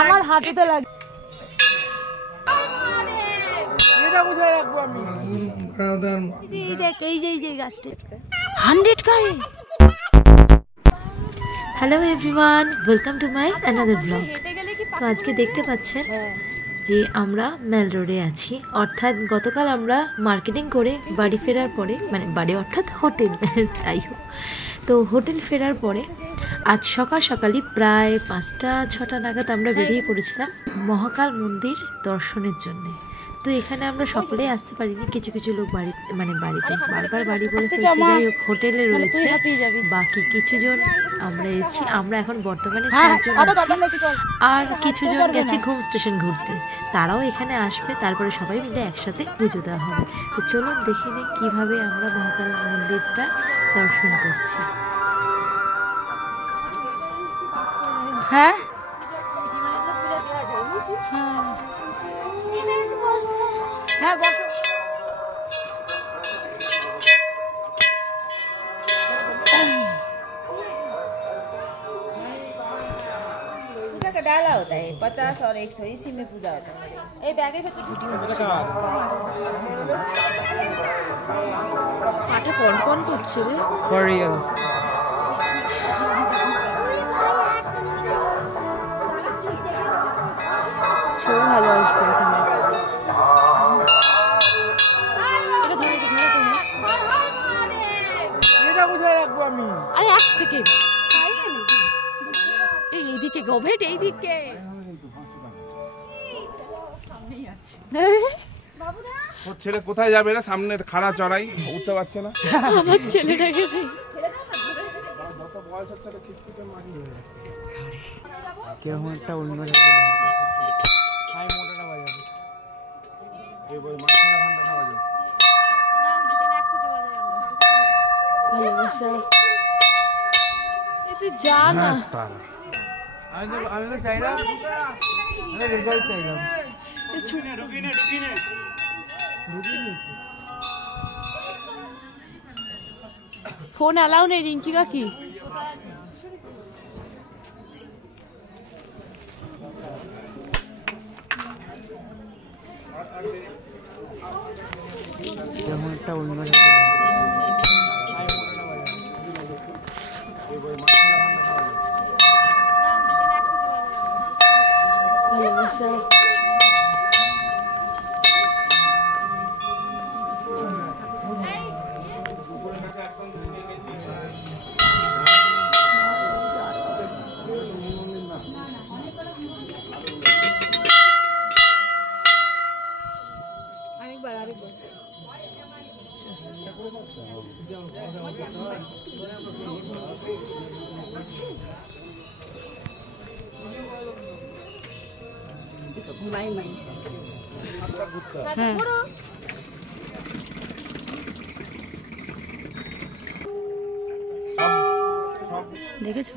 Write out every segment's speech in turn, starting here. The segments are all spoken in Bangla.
আমার হাঁটুতে লাগে। Hello everyone, welcome to my another blog. তো আজকে দেখতে পাচ্ছেন যে আমরা মেল রোডে আছি, অর্থাৎ গতকাল আমরা মার্কেটিং করে বাড়ি ফেরার পরে, মানে বাড়ি অর্থাৎ হোটেল, যাই হোক, তো হোটেল ফেরার পরে আজ সকাল সকালই প্রায় 5টা-6টা নাগাদ আমরা বেরিয়ে পড়েছিলাম মহাকাল মন্দির দর্শনের জন্যে। তো এখানে আমরা সকলেই আসতে পারিনি, কিছু কিছু লোক বাড়িতে বারবার বাড়ি বলে ফেলছি, যাই হোক হোটেলে রয়েছে, বাকি কিছুজন আমরা এসেছি। আমরা এখন বর্তমানে 4জন আছি, আর কিছুজন গেছে ঘুম স্টেশন ঘুরতে, তারাও এখানে আসবে, তারপরে সবাই মিলে একসাথে পুজো দেওয়া হবে। তো চলুন দেখে নিই কীভাবে আমরা মহাকাল মন্দিরটা দর্শন করছি। হ্যাঁ হ্যাঁ বসো। पूजा का डाला होता है 50 और 100, इसी में पूजा होता है। ये बैगे पे तो ड्यूटी পাটা কনকন করছে রে, ফর রিয়েল। ছবি ভালো আসবে এখানে। এটা বুঝাই রাখবো আমি। আরে এক সেকেন্ড, এইদিকে গভেট, এইদিকে ওর ছেলে কোথায় যাবে না, সামনে খাড়া চড়াই উঠতে পারছে না। আমার ছেলেটাকে কেউ একটা অন্য মোটাটা বাজাবে, ভালোবাসা। তুই যা না, আমি তো চাইলাম, আমি রেজাল্ট চাইলাম। ফোন অ্যালাউ নেই রিঙ্কি কাকি। কেমন একটা অন্য ভালোবাসা। দেখেছো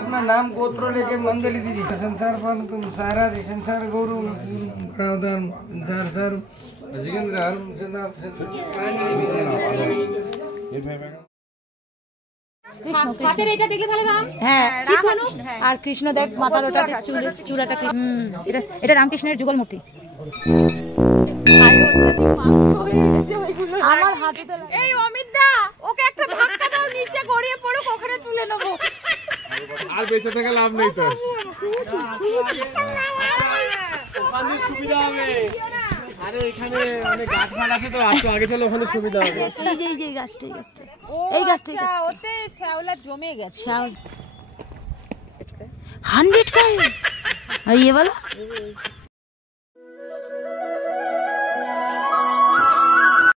अपना नाम गोत्र लेके मंजलि दीजिए। संसार पर तुम सारा संसार गौरव संसार सर जिगेंद्र হাতের এটা দেখলে তাহলে রাম, হ্যাঁ আর কৃষ্ণ দেখ মাথার ওটাতে চূড়াটা এটা রামকৃষ্ণের যুগল মূর্তি। আমার হাঁটুতে লাগে। এই অমিত দা, ওকে একটা ধাক্কা দাও, নিচে গড়িয়ে পড়ুক, ওখানে তুলে নেব। আর বেঁচে থেকে লাভ নেই তো, ওখানে সুবিধা হবে। আরে এখানে অনেক গাছ ফাট আছে তো, একটু আগে চলো, ওখানে সুবিধা হবে। এই যে গাছটা, এই গাছটা ওতে শ্যাওলা জমে গেছে। 100 का है और ये वाला